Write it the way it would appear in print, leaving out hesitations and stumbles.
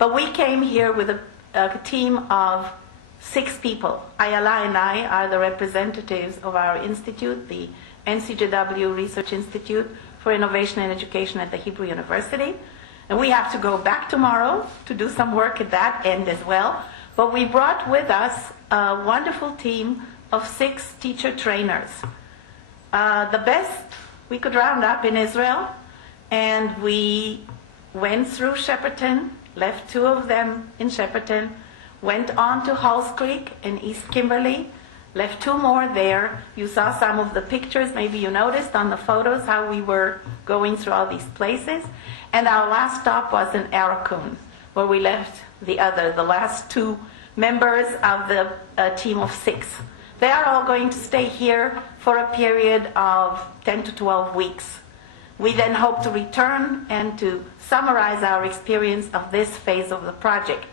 But we came here with a team of 6 people. Ayala and I are the representatives of our institute, the NCJW Research Institute for Innovation and Education at the Hebrew University. And we have to go back tomorrow to do some work at that end as well. But we brought with us a wonderful team of 6 teacher trainers. The best we could round up in Israel. And we went through Shepperton, left 2 of them in Shepperton, went on to Halls Creek in East Kimberly, left 2 more there. You saw some of the pictures, maybe you noticed on the photos how we were going through all these places. And our last stop was in Arakun, where we left the last 2 members of the team of 6. They are all going to stay here for a period of 10 to 12 weeks. We then hope to return and to summarize our experience of this phase of the project.